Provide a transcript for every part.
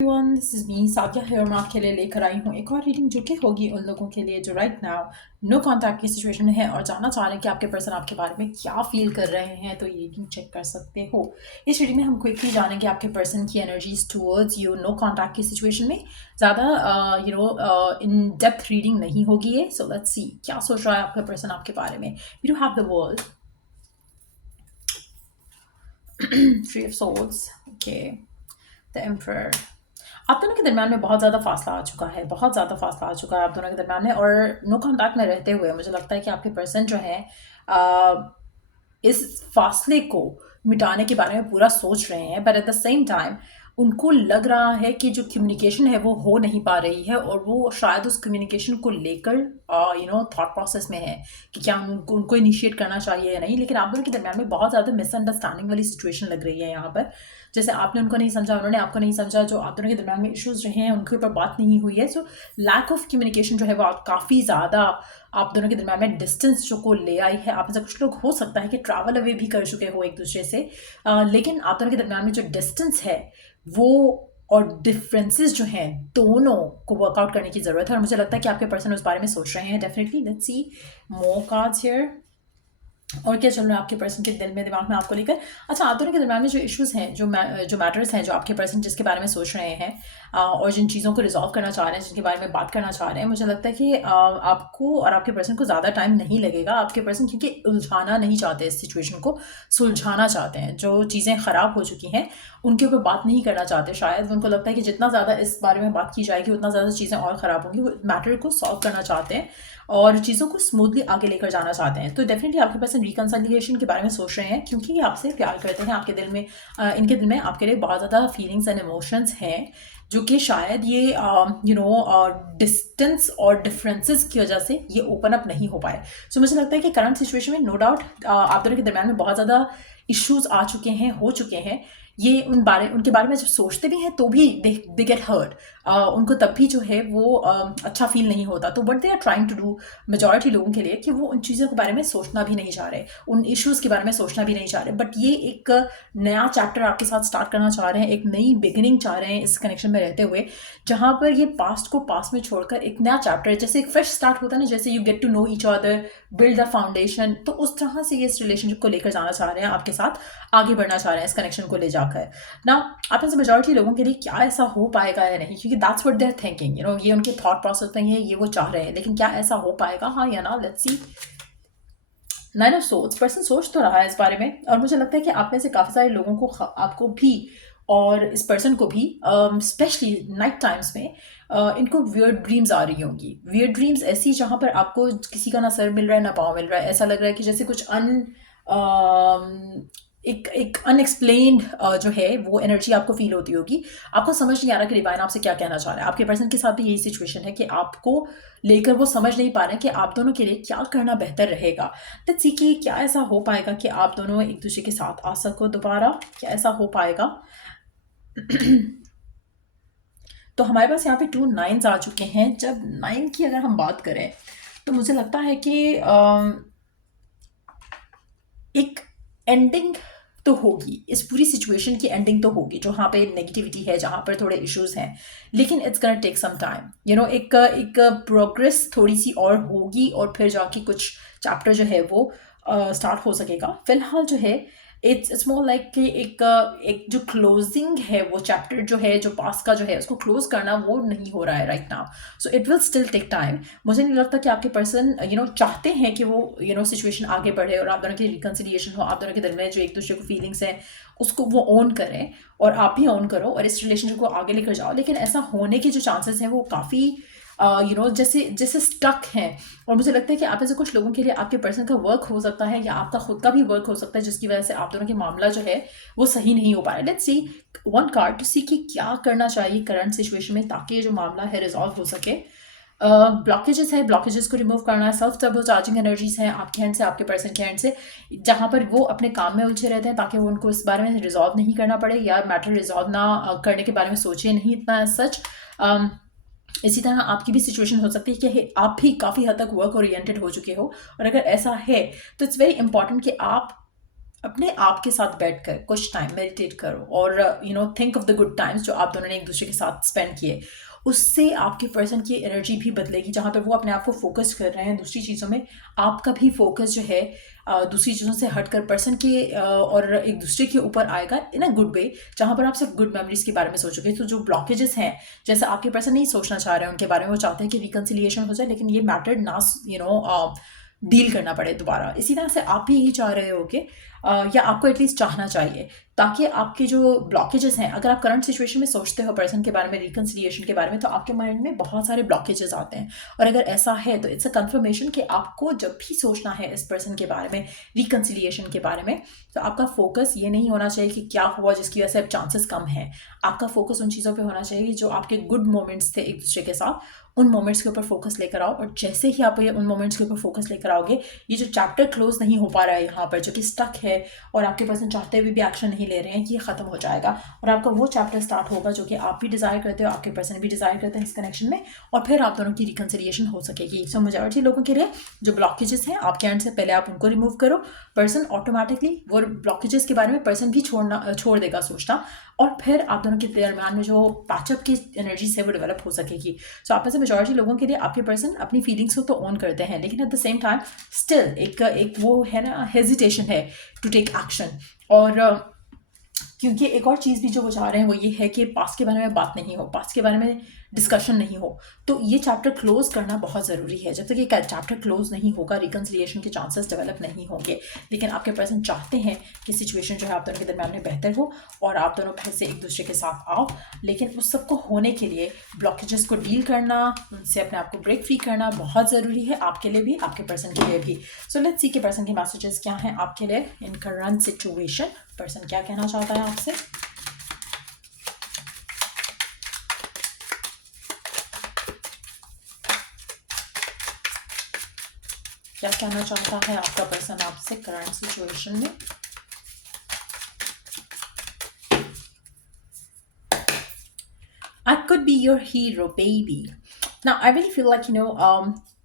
Everyone, this is me Sadia है और मैं आपके लिए लेकर आई हूँ एक और रीडिंग जो कि होगी उन लोगों के लिए जो राइट नाउ नो कांटेक्ट की सिचुएशन में है और जानना चाह रहे हैं कि आपके पर्सन आपके बारे में क्या फील कर रहे हैं। तो ये रीडिंग चेक कर सकते हो। इस रीडिंग में हम क्विकली जानेंगे आपके पर्सन की energies towards you know contact की सिचुएशन में। ज़्यादा इन डेप्थ रीडिंग नहीं होगी ये। सो लेट्स सी क्या सोच रहा है आपका पर्सन आपके बारे में। You have the world, three of swords, okay, the emperor. आप दोनों के दरम्यान में बहुत ज़्यादा फासला आ चुका है, बहुत ज़्यादा फासला आ चुका है आप दोनों के दरम्यान में। और नो कॉन्टैक्ट में रहते हुए मुझे लगता है कि आपके पर्सन जो है इस फासले को मिटाने के बारे में पूरा सोच रहे हैं, but at the same time उनको लग रहा है कि जो कम्युनिकेशन है वो हो नहीं पा रही है और वो शायद उस कम्युनिकेशन को लेकर थॉट प्रोसेस में है कि क्या उनको इनिशिएट करना चाहिए या नहीं। लेकिन आप दोनों के दरम्यान में बहुत ज़्यादा मिसअंडरस्टैंडिंग वाली सिचुएशन लग रही है यहाँ पर। जैसे आपने उनको नहीं समझा, उन्होंने आपको नहीं समझा, जो आप दोनों के दरम्यान में इश्यूज रहे हैं उनके ऊपर बात नहीं हुई है। सो लैक ऑफ कम्युनिकेशन जो है वो काफ़ी ज़्यादा आप दोनों के दरम्यान में डिस्टेंस जो को ले आई है। आप में से कुछ लोग हो सकता है कि ट्रैवल अवे भी कर चुके हो एक दूसरे से, लेकिन आप दोनों के दरम्यान में जो डिस्टेंस है वो और डिफरेंसेस जो हैं दोनों को वर्कआउट करने की ज़रूरत है। और मुझे लगता है कि आपके पर्सन उस बारे में सोच रहे हैं definitely. Let's see more cards here. और क्या चल रहा है आपके पर्सन के दिल में, दिमाग में आपको लेकर। अच्छा, आप दोनों के दरम्यान में जो इश्यूज हैं, जो मैटर्स हैं, जो आपके पर्सन जिसके बारे में सोच रहे हैं और जिन चीज़ों को रिजॉल्व करना चाह रहे हैं, जिनके बारे में बात करना चाह रहे हैं, मुझे लगता है कि आपको और आपके पर्सन को ज़्यादा टाइम नहीं लगेगा। आपके पर्सन क्योंकि उलझाना नहीं चाहते, इस सिचुएशन को सुलझाना चाहते हैं। जो चीज़ें ख़राब हो चुकी हैं उनके ऊपर बात नहीं करना चाहते। शायद उनको लगता है कि जितना ज़्यादा इस बारे में बात की जाएगी उतना ज़्यादा चीज़ें और ख़राब होंगी। वो मैटर को सॉल्व करना चाहते हैं और चीज़ों को स्मूथली आगे लेकर जाना चाहते हैं। तो डेफिनेटली आपके पर्सन रिकन्सिलिएशन के बारे में सोच रहे हैं क्योंकि ये आपसे प्यार करते हैं। आपके दिल में इनके दिल में आपके लिए बहुत ज़्यादा फीलिंग्स एंड इमोशंस हैं, जो कि शायद ये डिस्टेंस और डिफरेंसेस की वजह से ये ओपन अप नहीं हो पाए। सो मुझे लगता है कि करंट सिचुएशन में नो डाउट आप दोनों के दरम्यान में बहुत ज़्यादा इश्यूज आ चुके हैं, हो चुके हैं। ये उनके बारे में जब सोचते भी हैं तो भी दे गेट हर्ट। उनको तब भी जो है वो अच्छा फील नहीं होता। तो what they are trying to do majority लोगों के लिए कि वो उन चीज़ों के बारे में सोचना भी नहीं चाह रहे, उन इश्यूज़ के बारे में सोचना भी नहीं चाह रहे। बट ये एक नया चैप्टर आपके साथ स्टार्ट करना चाह रहे हैं, एक नई बिगिनिंग चाह रहे हैं इस कनेक्शन में रहते हुए, जहाँ पर ये पास्ट को पास्ट में छोड़कर एक नया चैप्टर, जैसे एक फ्रेश स्टार्ट होता है ना, जैसे you get to know each other, build the foundation. तो उस तरह से ये इस रिलेशनशिप को लेकर जाना चाह रहे हैं, आपके साथ आगे बढ़ना चाह रहे हैं इस कनेक्शन को ले जाकर ना। आप में से मेजॉरिटी लोगों के लिए क्या ऐसा हो पाएगा या नहीं, क्योंकि that's what they are thinking, ये उनके थॉट प्रोसेस में है, ये वो चाह रहे हैं। लेकिन क्या ऐसा हो पाएगा, हाँ या ना, let's see. Nine of swords, person सोच तो रहा है इस बारे में और मुझे लगता है कि आप में से काफ़ी सारे लोगों को, आपको भी और इस पर्सन को भी, स्पेशली नाइट टाइम्स में इनको वियर्ड ड्रीम्स आ रही होंगी। वियर्ड ड्रीम्स ऐसी जहाँ पर आपको किसी का ना सर मिल रहा है ना पाँव मिल रहा है। ऐसा लग रहा है कि जैसे कुछ एक अनएक्सप्लेन्ड जो है वो एनर्जी आपको फील होती होगी। आपको समझ नहीं आ रहा कि डिवाइन आपसे क्या कहना चाह रहा है। आपके पर्सन के साथ भी यही सिचुएशन है कि आपको लेकर वो समझ नहीं पा रहे हैं कि आप दोनों के लिए क्या करना बेहतर रहेगा। लेट्स सी कि क्या ऐसा हो पाएगा कि आप दोनों एक दूसरे के साथ आ सको दोबारा, क्या ऐसा हो पाएगा। तो हमारे पास यहाँ पे 2 नाइन्स आ चुके हैं। जब 9 की अगर हम बात करें तो मुझे लगता है कि एक एंडिंग तो होगी, इस पूरी सिचुएशन की एंडिंग तो होगी, जहाँ पे नेगेटिविटी है, जहाँ पर थोड़े इश्यूज हैं। लेकिन it's gonna take some time, एक प्रोग्रेस थोड़ी सी और होगी और फिर जाके कुछ चैप्टर जो है वो स्टार्ट हो सकेगा। फिलहाल जो है इट्स मोर लाइक कि एक जो क्लोजिंग है, वो चैप्टर जो है, जो पास का जो है, उसको क्लोज करना वो नहीं हो रहा है right now. So it will still take time. मुझे नहीं लगता कि आपके पर्सन चाहते हैं कि वो सिचुएशन आगे बढ़े और आप दोनों की रिकन्सिलिएशन हो, आप दोनों के दरमियान जो एक दूसरे को फीलिंग्स हैं उसको वो ओन करें और आप भी ओन करो और इस रिलेशनशिप को आगे लेकर जाओ। लेकिन ऐसा होने के जो चांसेस हैं वो काफ़ी जैसे जैसे स्टक हैं। और मुझे लगता है कि आप ऐसे कुछ लोगों के लिए आपके पर्सन का वर्क हो सकता है या आपका खुद का भी वर्क हो सकता है, जिसकी वजह से आप दोनों के मामला जो है वो सही नहीं हो पा रहा है। Let's see one card to see कि क्या करना चाहिए करंट सिचुएशन में ताकि ये जो मामला है रिजॉल्व हो सके। ब्लॉकेजेस है, ब्लॉकेजेस को रिमूव करना है। सेल्फ चार्जिंग एनर्जीज हैं आपके हैंड से, आपके पर्सन के हैंड से, जहाँ पर वो अपने काम में उलझे रहते हैं ताकि वो उनको इस बारे में रिजॉल्व नहीं करना पड़े या मैटर रिजॉल्व ना करने के बारे में सोचे नहीं इतना सच। इसी तरह आपकी भी सिचुएशन हो सकती है कि आप भी काफ़ी हद तक वर्क ओरिएंटेड हो चुके हो और अगर ऐसा है तो इट्स वेरी इंपॉर्टेंट कि आप अपने आप के साथ बैठकर कुछ टाइम मेडिटेट करो और think of the good times जो आप दोनों ने एक दूसरे के साथ स्पेंड किए। उससे आपके पर्सन की एनर्जी भी बदलेगी। जहाँ पे वो अपने आप को फोकस कर रहे हैं दूसरी चीज़ों में, आपका भी फोकस जो है दूसरी चीज़ों से हटकर पर्सन के और एक दूसरे के ऊपर आएगा इन अ गुड वे, जहाँ पर आप सिर्फ गुड मेमोरीज के बारे में सोचोगे। तो जो ब्लॉकेजेस हैं, जैसे आपके पर्सन नहीं सोचना चाह रहे हैं उनके बारे में, वो चाहते हैं कि रिकन्सिलिएशन हो जाए, लेकिन ये मैटर ना डील करना पड़े दोबारा। इसी तरह से आप भी यही चाह रहे होगे या आपको एटलीस्ट चाहना चाहिए, ताकि आपके जो ब्लॉकेजेस हैं, अगर आप करंट सिचुएशन में सोचते हो पर्सन के बारे में, रिकन्सिलिएशन के बारे में, तो आपके माइंड में बहुत सारे ब्लॉकेजेस आते हैं। और अगर ऐसा है तो इट्स अ कंफर्मेशन कि आपको जब भी सोचना है इस पर्सन के बारे में, रिकन्सिलिएशन के बारे में, तो आपका फोकस ये नहीं होना चाहिए कि क्या हुआ जिसकी वजह से अब चांसेस कम हैं। आपका फोकस उन चीज़ों पे होना चाहिए जो आपके गुड मोमेंट्स थे एक दूसरे के साथ, उन मोमेंट्स के ऊपर फोकस लेकर आओ। और जैसे ही आप ये उन मोमेंट्स के ऊपर फोकस लेकर आओगे, ये जो चैप्टर क्लोज नहीं हो पा रहा है यहाँ पर, जो कि स्टक है और आपके पर्सन चाहते हुए भी एक्शन नहीं ले रहे हैं, कि ये खत्म हो जाएगा और आपका वो चैप्टर स्टार्ट होगा जो कि आप भी डिज़ायर करते हो, आपके पर्सन भी डिज़ायर करते हैं इस कनेक्शन में, और फिर आप दोनों की रिकन्सिलिएशन हो सकेगी। सो मेजॉरिटी लोगों के लिए जो ब्लॉकेजेस हैं आपके एंड से, पहले आप उनको रिमूव करो। पर्सन ऑटोमेटिकली वो ब्लॉकेजेस के बारे में पर्सन भी छोड़ देगा सोचना, और फिर आप दोनों के दरमियान में जो पैचअप की एनर्जीज है वो डेवलप हो सकेगी। सो आप में से मेजॉरिटी लोगों के लिए आपके पर्सन अपनी फीलिंग्स को तो ऑन करते हैं, लेकिन eight the same time still एक वो है ना, हेजिटेशन है टू टेक एक्शन। और क्योंकि एक और चीज़ भी जो वो चाह रहे हैं वो ये है कि पास्ट के बारे में बात नहीं हो, पास्ट के बारे में डिस्कशन नहीं हो। तो ये चैप्टर क्लोज करना बहुत ज़रूरी है। जब तक ये चैप्टर क्लोज नहीं होगा, रिकन्सिलिएशन के चांसेस डेवलप नहीं होंगे। लेकिन आपके पर्सन चाहते हैं कि सिचुएशन जो है आप दोनों के दरमियान में बेहतर हो और आप दोनों फिर से एक दूसरे के साथ आओ। लेकिन उस सबको होने के लिए ब्लॉकेजेस को डील करना, उनसे अपने आप को ब्रेक फ्री करना बहुत ज़रूरी है, आपके लिए भी, आपके पर्सन के लिए भी। सो लेट्स सी के पर्सन के मैसेजेस क्या हैं आपके लिए इन करंट सिचुएशन। पर्सन क्या कहना चाहता है आपसे? क्या कहना चाहता है आपका पर्सन आपसे करंट सिचुएशन में? I could be your hero, baby. Now, I really feel like,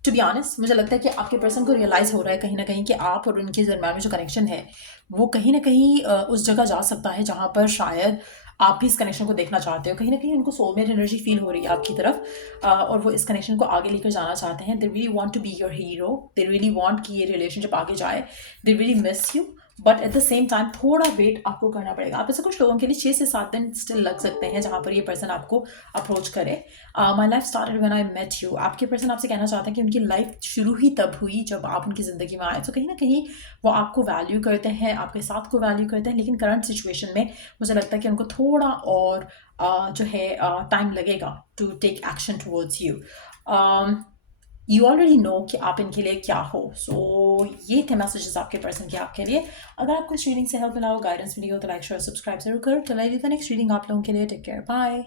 to be honest, मुझे लगता है कि आपके पर्सन को रियलाइज़ हो रहा है कहीं ना कहीं कि आप और उनके दरम्यान में जो कनेक्शन है वो कहीं ना कहीं उस जगह जा सकता है जहाँ पर शायद आप भी इस कनेक्शन को देखना चाहते हो। कहीं ना कहीं उनको सोलमेट एनर्जी फील हो रही है आपकी तरफ, और वो इस कनेक्शन को आगे लेकर जाना चाहते हैं। They really want to be your hero, they really want कि ये रिलेशनशिप आगे जाए, they really miss you, but at the same time थोड़ा वेट आपको करना पड़ेगा। आप ऐसे कुछ लोगों के लिए 6 से 7 दिन स्टिल लग सकते हैं जहाँ पर ये पर्सन आपको अप्रोच करे। My life started when I met you. आपके पर्सन आपसे कहना चाहते हैं कि उनकी लाइफ शुरू ही तब हुई जब आप उनकी ज़िंदगी में आए। तो कहीं ना कहीं वो आपको वैल्यू करते हैं, आपके साथ को वैल्यू करते हैं, लेकिन करंट सिचुएशन में मुझे लगता है कि उनको थोड़ा और जो है टाइम लगेगा to take action towards you. You already know कि आप इनके लिए क्या हो। सो ये थे मैसेजेस आपके पर्सन के आपके लिए। अगर आपको इस रीडिंग से हेल्प मिला हो, गाइडेंस मिली हो, तो लाइक शेयर सब्सक्राइब जरूर करो। चलिए द नेक्स्ट रीडिंग आप लोगों के लिए। Take care, bye.